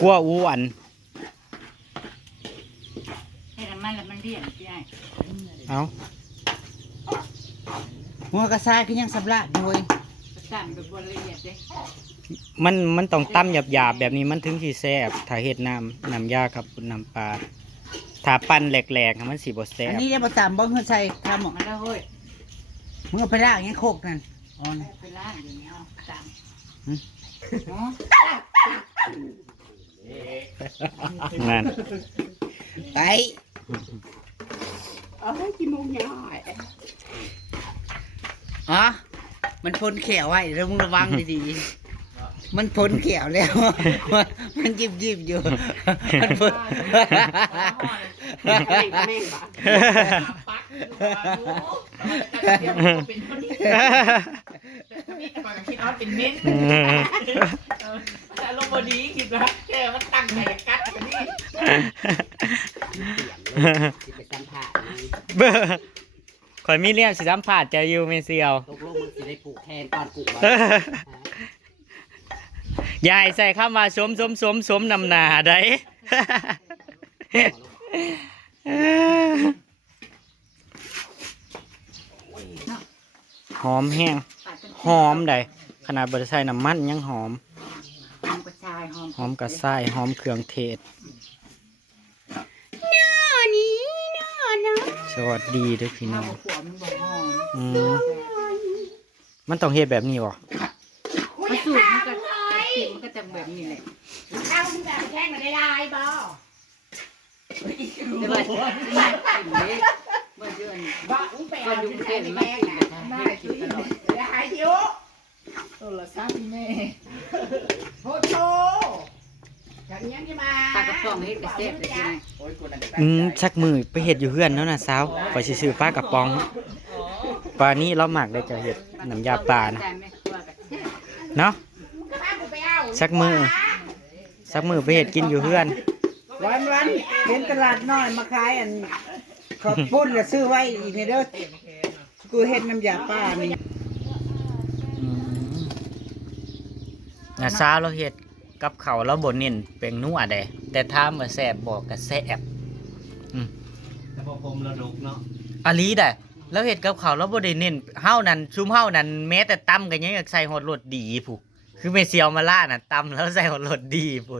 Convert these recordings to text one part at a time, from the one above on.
กลัวอ้วนให้น้ำมันแล้วมันเลี่ยนพี่ไอ้เอาหัวกระซายคือยังสำลักอยู่เว้ยสั่นแบบบนละเอียดเลยมันต้องตั้มหยาบๆแบบนี้มันถึงสิแซ่บถ้าเฮ็ดน้ำยาครับน้ำปลาถ้าปั้นแหลกๆมันสิบ่แซ่บอันนี้ได้บ่ตามบ่เฮือใส่ทำหมอก มาแล้วเฮ้ย มึงเอาไปล้างยังโคกนั่นอ๋อนี่ ไปล้างอย่างนี้เอาตาม นั่น ไป เอาให้กินมุงย่อย อ๋อมันพ้นแขวไว้แล้วมึงระวังดีๆมันพ้นแขวแล้ว มันยิบอยู่มันพ้น แม่งบ้าปักเป็นคนนี้ก่อนคิดเอาเป็นเม้นแต่ลงบดีคิดว่าแกมันตั้งใจกัดกันนี่ไปสัมผัส เบ้อข่อยมีเรื่องสิสัมภาษณ์จะอยู่เมเซียว ตกลงมึงสิได้ปลูกแทนตอนปลูกบ่ ยายใส่ข้ามาสมนำหนาได้ หอมแห้งหอมได้ขนาดบริใส่น้ำมันยังหอม หอมกระชายหอมกระส่ายหอมเครื่องเทศสวัสดีด้วยพี่น้องมันต้องเฮ็ดแบบนี้บ่สูตรมันก็จะแบบนี้แหละเอาแบบแค่มาได้ลายบ่เดี๋ยวเมื่อเดือนก็ยุ่งเกินมากน่ากินตลอดอย่าหายหิวตัวละ3ปีแม่โหโตอย่างนี้ที่มาปลากระป๋องเฮ็ดกระเซ็ดเลยชักมือไปเฮ็ดอยู่เฮือนแล้วนะสาวขอยสิซื้อปลากระป๋องปลานี้เราหมักได้จะเฮ็ดน้ำยาปลานะเนาะสักมือไปเฮ็ดกินอยู่เฮือนวันเห็นตลาดน้อยมาขายอันขอบปุ้นก็ซื้อไว้อีกนี่เด้อกูเฮ็ดน้ำยาป้านี่นะสาวเราเฮ็ดกับเขาวเราบ่เน้นเป็นนัวได้แต่ถามว่าแซ่บบ่ก็แซ่บแต่พอผมระดกเนาะอะลีได้แล้วเฮ็ดกับเขาวเราบ่ได้เน้นเฮานั่นซุมเฮานั่นแม้แต่ตำก็ยังอยากใส่ฮอดรสดีพุคือแม่เสียวมาล่าน่ะตำแล้วใส่ฮอดรสดีพุ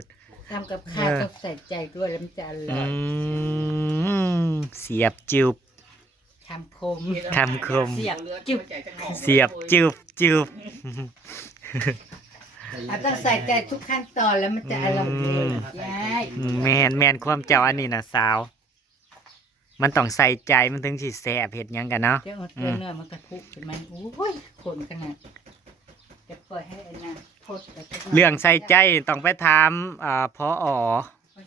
ทำกับข้าวก็ใส่ใจด้วยแล้วมันจะอร่อยเสียบจิบทำคมเสียบจึบจิบต้องใส่ใจทุกขั้นตอนแล้วมันจะอร่อยเลยยายแมนความเจ้าอันนี้นะสาวมันต้องใส่ใจมันถึงสิแซ่บเฮ็ดหยังกันเนาะเจ้าเนื้อมันกระทุกขึ้นมาโอ้ยขนขนาดจะปล่อยให้ไอ้น่ะโคตรเรื่องใส่ใจต้องไปถามพอ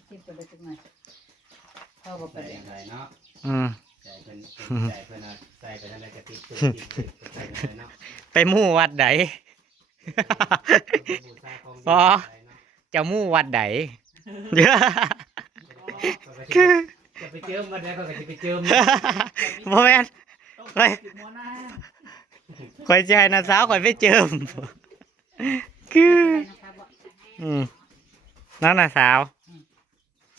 กินไปเลยจังหน่อยพ่อบอกไปอะไรเนาะใจเพิ่นใส่ไปนั่นแหละกระติกเนาะไปหมู่วัดใดพอเจ้าหมู่วัดใดจะไปเจิมมาได้ก็จะไปเจิมโมเมนต์ข่อยใจนะสาวข่อยไปเจิมคือน้องนะสาว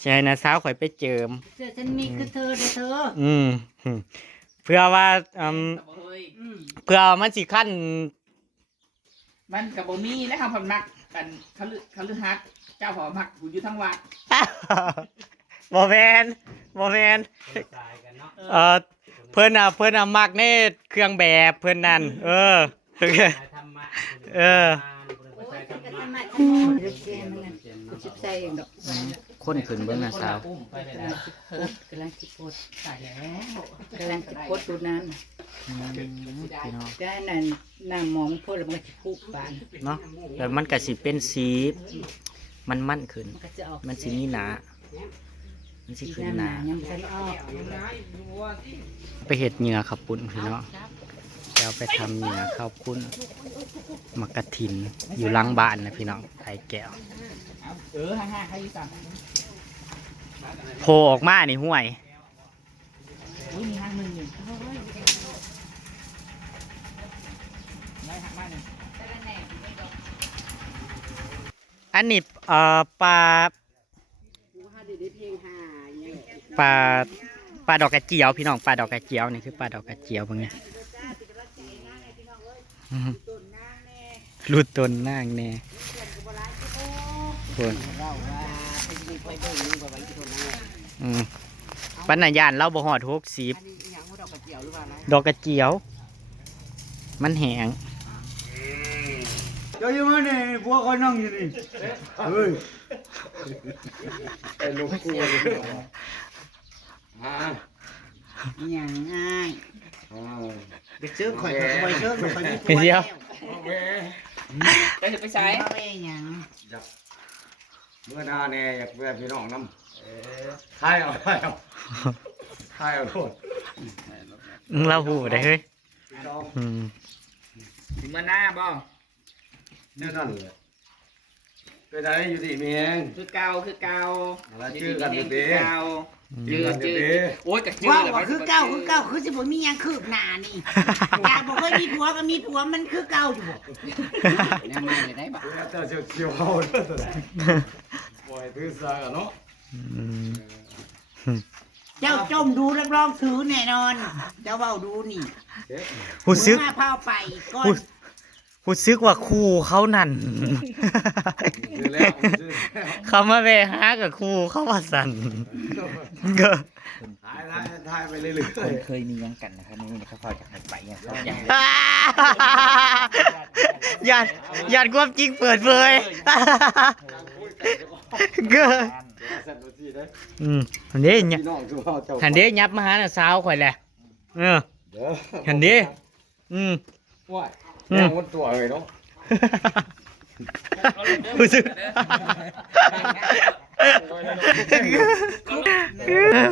ใจนะสาวข่อยไปเจิมเสื้อฉันมีคือเธอเธอเพื่อว่าเพื่อมันสิขั้นมันกับบ่มีและคำพมักกันเขาลือฮักเจ้าผอมักอยู่ทั้งวัดโมเมนต์เพิ่นมักในเครื่องแบบเพิ่นนั่นคนขึ้นเบิ่งนะสาวกำลังจิปดตายแล้วกำลังจิปดดูนั้นได้นั่นน้ำหมองพวกเรามันจะพุบานเนาะแต่มันก็สิเป็นสีมันขึ้นมันสิมีหนามันสิขึ้นหนาไปเห็ดเหงื่อขับปุ้นพี่เนาะจะเอาไปทำเหงื่อข้าวปุ้นมักกะถินอยู่หลังบ้านนะพี่น้องไข่แก้ว5ใครสั่งโผล่ออกมานี่ห่วยมีห้างมึงอยู่ได้หักมาหนึ่งอันนี้ปลา ปลาดอกกระเจียวพี่น้องปลาดอกกระเจียวนี่คือปลาดอกกระเจียวบางไงรูดต้นนางแน่คนปัญญาณเราบ่หอด60ดอกกระเจียวมันแหง เจ้าอยู่มาเนี่ยพวกเขานั่งอยู่นี่เฮ้ย ไอ้ลูกกูเลยอย่างง่ายไปซื้อข่อยไปซื้อข่อยมี เดี๋ยว ไปถึงไปใช้ ไปอย่าง เมื่อหน้าแน่อยากเพื่อนพี่น้องน้ำทายเอาโทษ เราหูได้เฮ้ยอืม ถึงเมื่อหน้าบ่ นี่นั่นเลยเป็นอะไรอยู่ที่เมียง คือเก่าคือเก่า อะไรชื่อกันอยู่ดี คือเก่าจืดจืดโอ้ยกับจืด ว่าคือเก่าคือสิบ่มีหยังคืบหน้านี่อยากบอกว่ามีผัวก็มีผัวมันคือเก่าอยู่บ่ เนี่ยมาเลยได้บ่ เจ้าเชียวเอาเด้อตัวไหนปล่อยตื้อซากันเนาะ เจ้าจมดูรับรองถือแน่นอนเจ้าเว้าดูนี่ หูซึก มาพาไปก่อน หูซึกว่าครูเขานั่น ซื้อแล้วซื้อ เขามาแวหากับครูเขาว่าสั่นก็ ทายไปเรื่อยๆ เคยมียังกันนะครับนี่นะครับพอจะหายไปเนี่ยเขาอยาก ญาติความจริงเปิดเผยก็หันเด้เนี่ย พี่น้องคือว่าเจ้า หันเด้ยับมาหาน่ะสาวข่อยแหละหันเด้ว่าแม่งมันตัวเลยเนาะ รู้สึก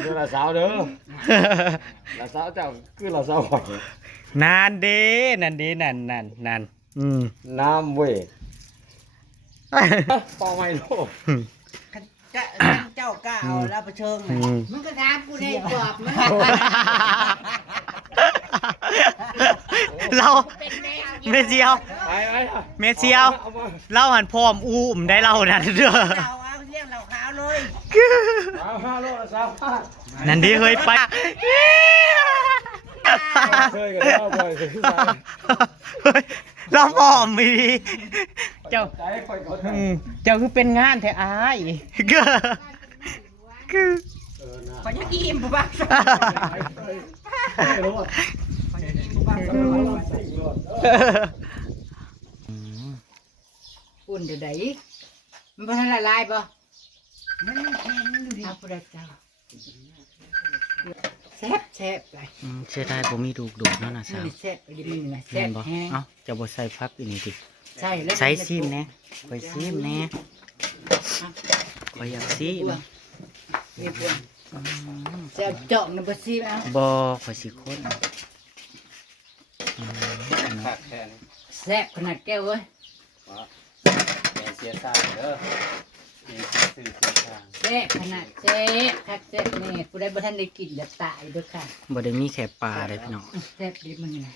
คือละสาวเด้อละสาวเจ้าคือละสาวข่อย นานเด้นั่นน้ำเว้ยปอไม่โลก เจ้ากล้าเอาแล้วไปเชิงมันก็ถามกูได้ตอบมัน เราเมเซียว ไป เมเซียวเราหันพร้อมอุ้มได้เรานั่นเด้อ เอาเรื่องเราขาวเลย เอา5 โลละสาว นั่นดิเฮ้ยไป เคยกันแล้วบ่อยคือ เราพร้อมมีเจ้า ใจข่อยก็ เจ้าคือเป็นงานแท้อายคือ ขอยักอิ่มปุ๊บบ้า ไม่รู้ อุ่นเดี๋ยวไหนมันพันละลายป่ะมันแข็งอยู่ดิเอาไปเจ้าแซ่บเลย เสียดายผมมีดูกๆนั่นน่ะสาว นี่แซ่บไปดินะ แม่ แซ่บ นบ่ แห้ง เอ้าจะบ่ใส่พักอีกนี่ดิ ใช่แล้ว ใส่ซิมแน่ข่อยซิมแน่ข่อยอยากซิม นี่พวกแซ่บเจาะน้ำปลาซีเอา บ่ข่อยสิคน ขาดแขน แซ่บขนาดแก้วเว้ย เสียสร้างเด้อสื่อเสียสร้าง แซ่บขนาดแซ่บคักแซ่บแน่กูได้บ่ทันได้กินอย่าตายเด้อค่ะ บ่ได้มีแค่ปลาเลยพี่น้อง แซ่บดิมันไง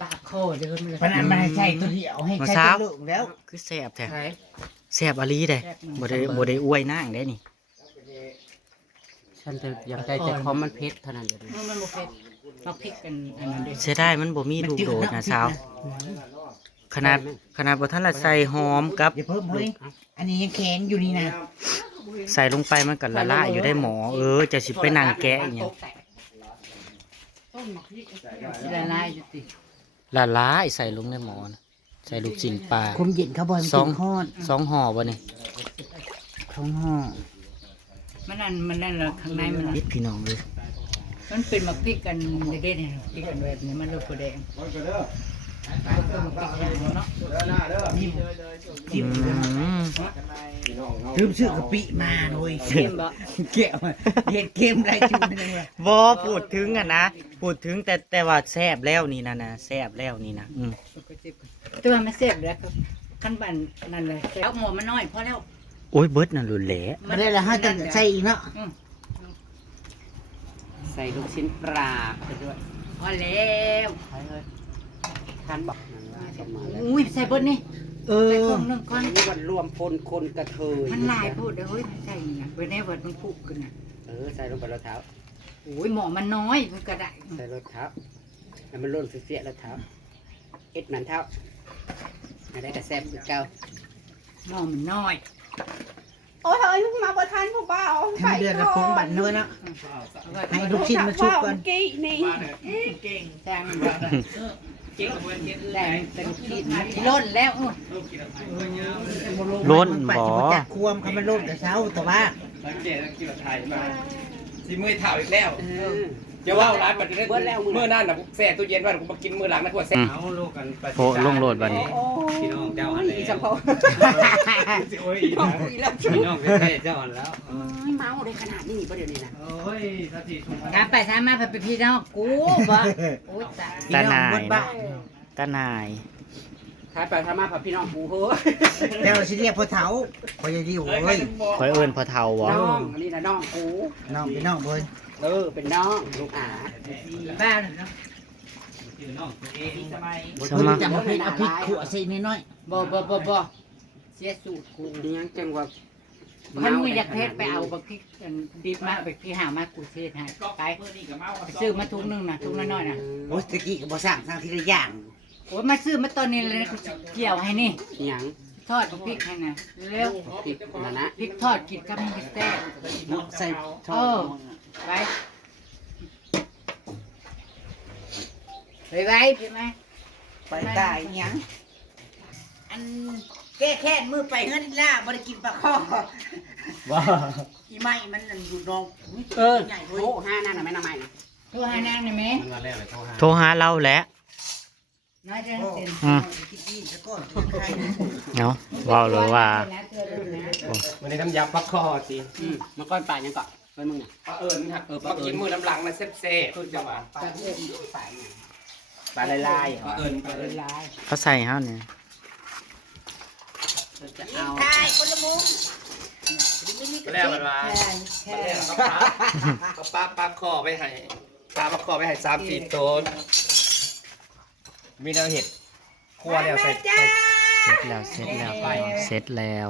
ปากโคเดี๋ยวมันเลยปนันมันให้ใช้ตัวเดียวให้ใช้ตัวลูกแล้ว คือแซ่บแท้ ใช่ แซ่บอะลีเด้บ่ได้อวยนางได้นี่ ฉันจะอยากได้แต่ความมันเผ็ดเท่านั้นเดี๋ยวนี้ มันบ่เผ็ดมาพริกกันอันนั้นเด้ เสียดายมันบ่มีลูกโดดนะสาวขนาดบ่ทันละใส่หอมกับ อย่าเพิ่มเฮ้ยอันนี้ยังแข็งอยู่นี่นะ ใส่ลงไปมันก็ละลายอยู่ได้หมอจะสิไปนั่งแกะอีหยัง สิละลายอยู่ติ ละลายใส่ลงในหมอนะใส่ลูกชิ้นปลา คุมเย็นเขาบ่ให้มัน สอง เป็นฮอด 2ห่อบ่นี่ ท้องห่อมันนั่นเหรอข้างในมัน พิดพี่น้องเลย มันเป็นมะพริกกันเด็ดๆเนี่ยพริกกันแบบนี้มันลูกกระแดง อืม ลืมซื้อกะปิมาโดยเค็มบ่เกี่ยวเห็ดเค็มไรจุดนึงว่ะ บ่พูดถึงอ่ะนะพูดถึงแต่ว่าแซ่บแล้วนี่นะแซ่บแล้วนี่นะ ตัวมันเสร็จแล้วครับขั้นบันนั่นเลยเอาหมอมันน้อยพอแล้ว โอ้ยเบิดน่ะรุนแหละ มาได้ละห้าจะใส่อีกเนาะ ใส่ลูกชิ้นปลาไปด้วย พอแล้ว ไปเลยทานบอกนั่นว่าประมาณนั้น อุ้ยใส่เบิดนี่ แต่คง นึงก่อน นี่มันรวมพลคนกระเทย มันลายพูดเด้อเฮ้ยใช่เนี่ยเว้นให้เวิร์ดมันพุกขึ้นน่ะ ใส่ลงไปรองเท้า โอ้ยหมอมันน้อยมันก็ได้ ใส่รองเท้าให้มันร่นเสียๆรองเท้าเอ็ดมันเท้าให้ได้กระแซบคือเก่า หมอมันน้อย โอ้ยเฮ้ยมาประทานผู้บ่าว ให้เดือนละปงบัตรเนื้อนะให้ลูกชิ้นมาชุบก่อน กี้นี่ บ้านเนี่ยเก่ง แซง บ้านเนี่ยเก่งกว่าเพื่อนเก่ง แซงเป็นขีดล้นแล้ว ลูกกินอะไร ล้นบ่ จักควมเขามันล้นแต่เช้าแต่ว่า สังเกตกินแบบไทยมาสิมือเท้าอีกแล้วอย่าว่าร้านปัจจุบันเมื่อนั่นนะแซ่ตู้เย็นว่ากูมากินมื้อหลังนะกูแซ่ เอาลูกกัน โพลงโหลดบัดนี้ โอ้ พี่น้องเจ้าอันนี้ เฉพาะ โอ้ยอีกนะ พี่น้องเป็นเจ้าอันแล้ว เมาได้ขนาดนี้ประเดี๋ยวนี้นะ โอ้ยสักทีทุ่ม ถามไปถามมาเป็นพี่น้องกูบ่โอ้ยตาย ตาหนาย บนบ้า เนาะตาหนาย ท้ายไปท้ายมาพาพี่น้องกูเฮ้ย แล้วสิเรียกพ่อเฒ่าพ่อใหญ่ดิวเอ้ย คอยเอิ้นพ่อเฒ่าบ่ น้องอันนี้นะน้องกู น้องพี่น้องเพิ่น เป็นน้องลูกอา บ้าเนาะ ชื่อน้องตัวเองสมัย สมัคร จังเอาพริกขั่วใส่น้อย บ่เสียสูตรกู ยังจังว่า มันมืออยากเพชรไปเอาบักพริกดิบมาไปพี่หามากูเทศให้ไป เมื่อนี่กับเมา ไปซื้อมาถุงนึงนะถุงน้อยๆนะ ๆโอ้ยตะกี้ก็บ่สร้างทีละอย่าง โอ้ยมาซื้อมาตอนนี้เลยนะกูเกี่ยวให้นี่ หยัง ทอดบักพริกให้นะเร็ว ผิดนะนะ พริกทอดกินกับมันก็แซ่บ ใส่ทอด ไปไปพี่ไหม ไปตายหยังอันแก้แค้นมือไปเงินล่าบ่ได้กินปลาข้อ ว่า อีไม้มันนั่นอยู่นองใหญ่เว้ย โอ้ห้านั่นน่ะแม่น้ำใหม่นะ โทรหานางหน่อยไหม มันมาแล้วเลยเขาหา โทรหาเราแหล้ว น้อยจังเต็ม กินอีกซะก่อนใคร เนาะเว้าเลยว่า วันนี้น้ำยาปักคอสิ มันก้อนป่ายังเกาะไปมึงน่ะ ปลาเอิญครับมากินมือน้ำหลังนะเซ่ๆคือจังหวะ ปลาเอ็มป่าเนี่ย ปลาลายปลาเอิญปลาเอิญ ลาย เขาใส่เฮาเนี่ย จะเอา ตายคนละมุม แล้วมันมาก็ปักคอไปให้ปักคอไปให้3-4ต้นมีแนวเห็ดคั่วแล้วใส่ เสร็จแล้วเสร็จแล้วเสร็จแล้ว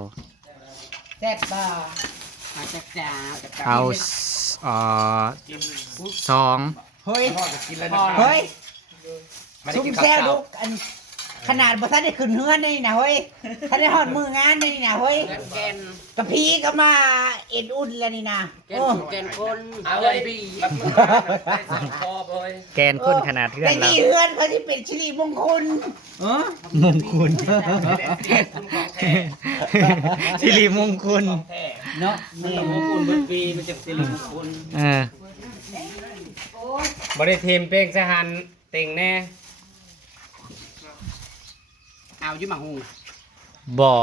แซ่บบ่ มาจักจ้า เอาสอง เฮ้ย พ่อจะกินแล้วนะ เฮ้ย ไม่ได้ ซุ่ม กิน แซ ข้าว ว ลูกอันขนาดบ่ทันได้ขึ้นเฮือนนี่นะเฮ้ยถ้าได้ฮอดมืองานนี่นะเฮ้ย แกน กะพีก็มาเอ็นอุ่นแล้วนี่นะ แกน โอ้ แกนคน เอาเลยพี่แบบมือได้สองคอเลย แกนข้นขนาดเพื่อน แต่ เรา นี่เฮือนเขาที่เป็นสิริมงคล มงคลสิริมงคล เนาะนี่มงคลเมื่อปีมันจะสิริมงคล เออ บ่ได้ทีมเป้งสหันเต็งแน่ เอาอยู่หมาหู บ่อ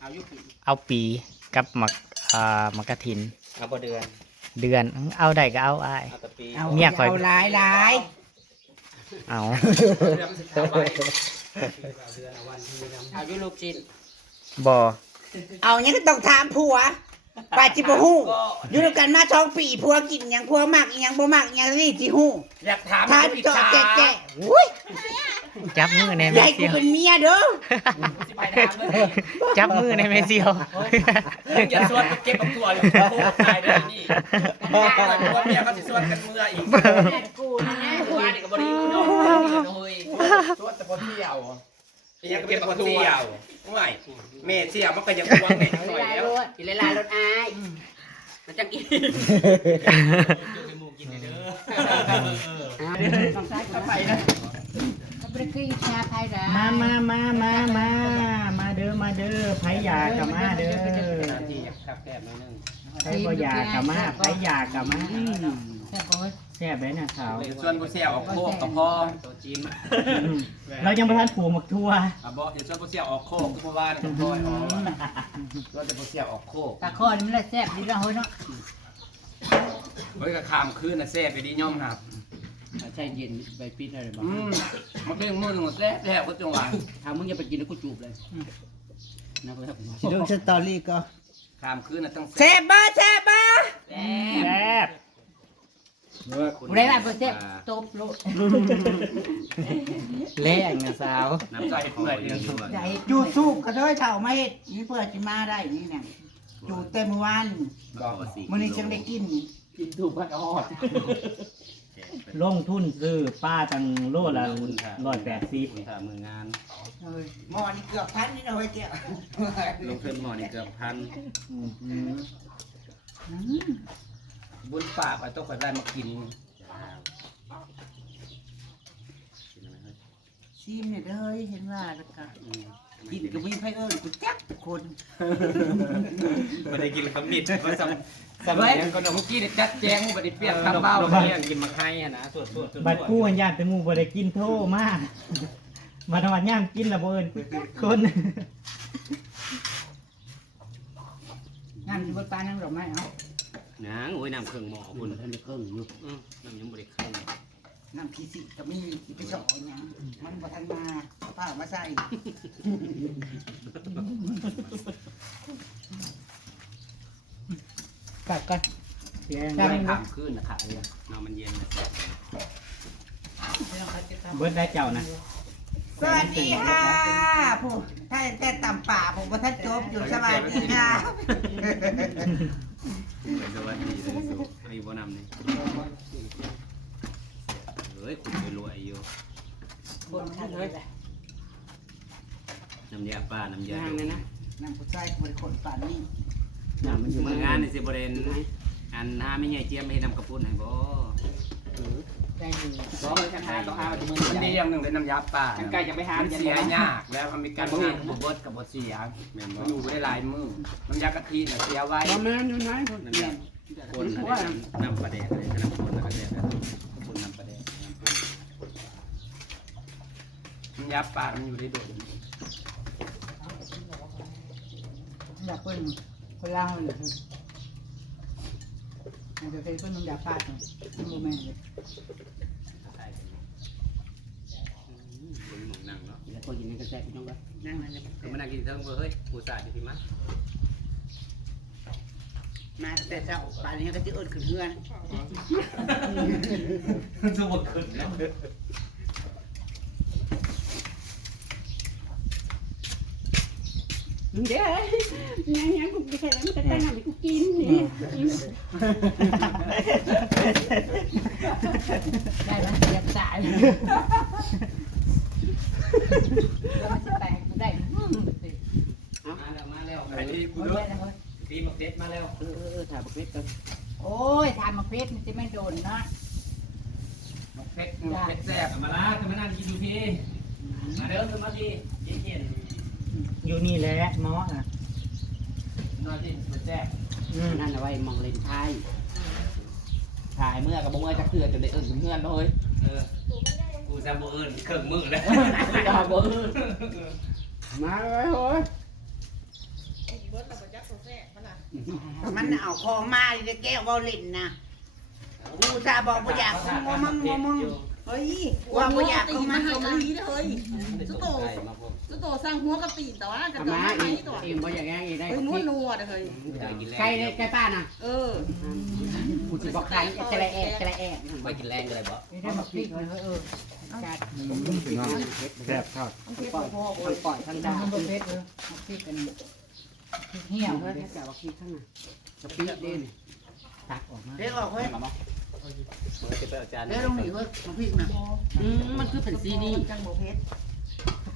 เอาอยู่ปี เอาปีกับหมักมักกะถิน เอาบ่เดือน เดือนเอาได้ก็เอาอ้าย เอาแตะปี เอา เมียข่อย เอาหลายหลาย เอา เอาอยู่ลูกชิ้น บ่อ เอาอย่างนี้ก็ต้องถามผัวป้าจิบฮู้อยู่ด้วยกันมา2 ปีผัวกินหยังผัวมักอีหยังบ่มักอีหยังนี่สิฮู้ อยากถาม ถาม พี่ เจาะ จ๋า แจ๊ะอุ้ย จับมือใน อ แม่ ยายกู เสียว เป็นเมียเด้อ สิไปถามเลย จับมือในแม่เสียว อย่าชวนไปเก็บกับตัวอยู่โคตรตายได้นี่ว่าเมียเขาจะชวนกันเมื่ออีก กูนี่นะ ว่านี่ก็บริสุทธิ์เนาะเฮ้ยชวนแต่พอเที่ยวยังเก็บพอเที่ยวไม่เมเที่ยวมันก็ยังวางเงินหน่อยแล้ว กินลายรถอายมันจังอี ต้องใช้เข้าไปนะ ก็บ่ได้คือชาไผดา มาเด้อไผอยากก็มาเด้อ ที่ขับแคบหน่อยนึง ไผบ่อยากก็มาไผอยากก็มา แซ่บบ่ แซ่บเลยนะสาว ชวนกูเที่ยวออกโคกกับพ่อ ตัวจีน เรายังบ่ทันผูกหมักทั่ว บอกอย่าชวนกูเที่ยวออกโคกคือเมื่อวานกับพ่อยอ๋อชวนแต่กูเที่ยวออกโคก ตาคอนี่มันละแซ่บดีเนาะเฮ้ยเนาะ เฮ้ยก็ข้ามคืนน่ะแซ่บไปดีย่อมครับ ใช่เย็นใบปิดอะไรบ้าง มันเป็นมือหนึ่งแซ่บแซ่บก็จังหวะ ถ้ามึงจะไปกินแล้วกูจูบเลยนะกูครับ สิลงสตอรี่ก็ ข้ามคืนน่ะต้อง แซ่บบ่แซ่บบ่ แซ่บ บ่ได้ว่าบ่แซ่บตบโลด แรงนะสาว น้ำใจเปื่อยเดียวอยู่ ใหญ่จูสูบก็เลยเท่ามาเฮ็ดนี่เพื่อสิมาได้นี่เนี่ยจูเต็มวัน มื้อนี้จังได้กิน กินถูกพัดออด ลงทุนซื้อป้าตังโลละ180 คุณถามมืองาน เอ้ยหม้อนี่เกือบพันนี่นะเฮ้ยเจ้า ลงทุนหมอนี่เกือบพันบุญปากไปต้องไปได้มากิน ซีมเนี่ยเด้อเฮ้ยเห็นว่าแล้วก็กินก็มีไผเอิ้นกูจักทุกคน ไม่ได้กินขมิ้นเพราะสมัยนั้นก็น้องกี้จัดแจงบ่ได้เปรียบคำเบ้าเพียงกินมาให้นะสวดบัดกู้อันญาติแต่หมู่บ่ได้กินโทมากมาทำวันย่ามกินละบ่เอิ้นคน งานสิบ่ปานนั้นดอกไม้เอา นางโอ้ยน้ำเครื่องหม้อคุณ ท่านได้เครื่องอยู่ น้ำยังบ่ได้เข้า น้ำขี้สิก็มีสิไปเจาะหยังมันบ่ทันมาเอาผ้ามาใส่ กัดกันแกง ได้ถามขึ้นนะค่ะน้ำมันเย็นนะ เบิดได้เจ้านะ สวัสดีค่ะผู้ถ้าแต่ต่ำป่าผมบ่ทันจบอยู่สวัสดีค่ะ สวัสดีเลยสุไอ้บ่นำนี่เฮ้ยคุณไปรวยอยู่ คนทันเลย น้ำยาป้าน้ำยา น้ำผู้ชายก็บ่ได้คนป่านนี้ น้ำมันอยู่ มืองานนี่สิบ่ได้อันหาไม่ใหญ่เจียมให้นำกระปุ้นให้บ่ ได้อยู่ ร้องเลยกันหาต้องหาไปมือ มันดีอย่างหนึ่งเป็นน้ำยาป่า กันไกลจะไปหา มันเสียยากแล้วมันมีการงานบ่เบิดกับบ่เสียแม่นบ่อยู่ได้หลายมื้อน้ำยากะทิน่ะเสียไว้ บ่แม่นอยู่ไหน น้ำยาคนน้ำปลาแดกเลยน้ำคนน้ำปลาแดกคนน้ำปลาแดกน้ำยาป่ามันอยู่ได้โดด อยากเพิ่นคนลาวเลยมันจะเคยเพิ่นน้ำยาปาดนี่โมแม่นเลย นั่งเนาะ แล้วคนกินนี่ก็แซ่บพี่น้องก็ นั่งนั่นเลย ก็มานั่งกินเทิงเบอร์เฮ้ยกูสาดอยู่ที่มั้ย มาแต่เช้าป่านนี้ก็สิเอิ้นขึ้นเฮือน จะหมดขึ้นแล้ว เด้ยังกูไปใส่แล้วมันจะตั้งให้กูกินนี่ ได้แล้วเสียบตายแล้วมันสิแตกกูได้ มาแล้วไอ้ที่กู กู ด้ว ได้ ย แล้วเว้ย ตีมาเด็ดมาแล้ว ถ่ายบักเล็กกัน โอ้ยทานมะเพชรมันจะไม่โดนเนาะ เผ็ดแซ่บมาละจะมานั่งกินอยู่ที่มาเด้อขึ้นมาที่เย็น อยู่นี่แหละหมอน่ะ นอนที่มันแซ่บ นั่นเอาไว้มองเลนท้ายถ่ายเมื่อกับบ่เมื่อจะเกลือจนได้เอิ้นเพื่อนเลย กูจะบ่เอิ้นเครื่องมือแล้ว ก็บ่เอิ้น มาเลยโอ้ย มันเอาของมาเลยแก้วเว้าเล่นนะกูจะบอกบ่อยากมึงเฮ้ยว่าบ่อยากเข้ามาเข้ามา สุโตสร้างหัวกะปิแต่ว่าจะต้องมาให้ตัว เองบ่อยากแกงเองได้ เฮ้ยนัวนัวเฮ้ย ไก่ไก่ป้าน่ะ เออ กูสิบอกขายจะละแอะจะละแอะ ไปกินแรงกันเลยบ่ ไม่ได้มาพริกเลยเออจัด แซ่บทอด ปล่อยปล่อยทั้งดา มันบ่เผ็ดเลยมาพริกกันพริกเหี่ยว เฮ้ยจะว่าคิดทั้งน่ะกะปิเด่นตักออกมา เด้ออกเฮ้ย เมื่อจะไปเอาจาน เด้อลงนี่เฮ้ยมาพริกนะ มันคือเป็นซีนี่ จังบ่เผ็ด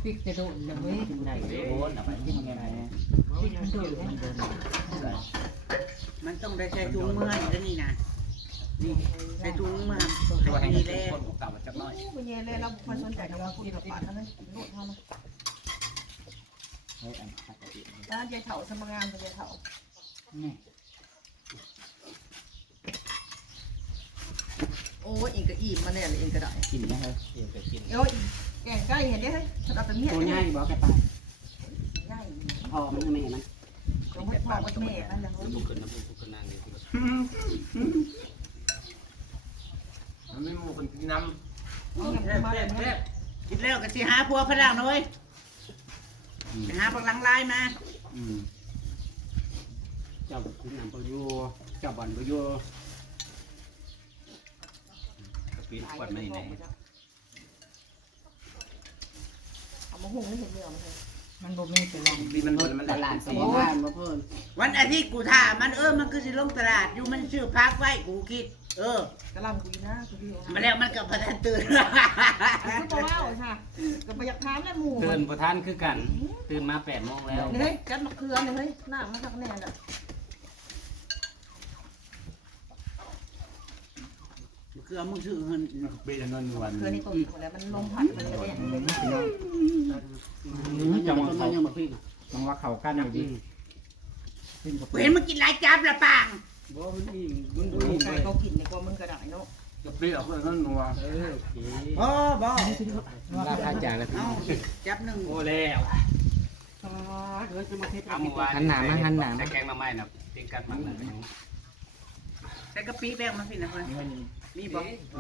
พริกจะโดนเลยเว้ย กินได้ โอนเอาไปกินยังไง พริกมันโดนมันต้องได้ใช้ถุงมืออยู่แล้วนี่นะนี่ใช้ถุงมือ ตัวแห้ง นี่ เป็ แห น ละ คนของเก่ามาจักน้อย กูเย็นเลยเราคนสนใจกับเราคุยกับปากเท่านั้นโลดเท่านั้นแล้วยายเถาสมงานยายเถา นี่ โอ้ยเองก็อิ่มมาเนี่ยเลยเองก็ได้ กินได้เฮ้ย เองไปกิน โอ้ยแกงไก่เห็นได้เฮ้ยสำหรับเป็นเมีย ตัว ได้ ง่ายบอกแกป้า ง่าย พอมันแม่มัน เราไม่บอกว่าแม่มันนะเฮ้ย บุกขึ้นน้ำบุกขึ้นนางเลย มันไม่มูคนกินน้ำ มาเลยมาเลย กินแล้วก็สิหาพัวพลังนะเว้ยไปหาพลังลายมา เจ้าคุณนำไปอยู่เจ้าบ่อนไปอยู่ ปีนขวดมานี่ไหน เอามาหุงให้เห็นเนื้อมันเลย มันบ่มีไปลอง ปีมันมัน ตลาดสมภารมาเพิ่น วันอาทิตย์กูถามมันมันคือสิลงตลาดอยู่มันชื่อพักไว้กูคิด กระลำกูนะกูดี มาแล้วมันกับประธานตื่น คือตัวเล่าค่ะกับประหยัดทานและหมู ตื่นบ่ทันคือกัน ตื่นมา8 โมงแล้ว เฮ้ยจัดมะเขือเลยเฮ้ยหน้ามาทักแน่น่ะ คือมึงชื่อเงิน ปีละนนวัน เขือนี่ต้นหมดแล้วมันลมพัดมันจะแดงเลย จังหวะเขายังบ่พี่จังหวะเขากันอยู่ดี เห็นมึงกินหลายจับละปาง บ่มันอีมัน ไก่เขากินในกว่ามึงกระดาษเนาะ จะเปรี้ยวเพื่อนนั่นนัว โอเค บ่ ราคาจานละ เอาจับหนึ่ง โอ้แล้ว เฮ้ยจะมาเทศ เอาเมื่อวาน หันหน้ามาหันหน้า แต่ มา แกงมาใหม่น่ะเป็นกันมันน่ะ ใส่กะปิแป้งมาสินะเพื่อนมีบ่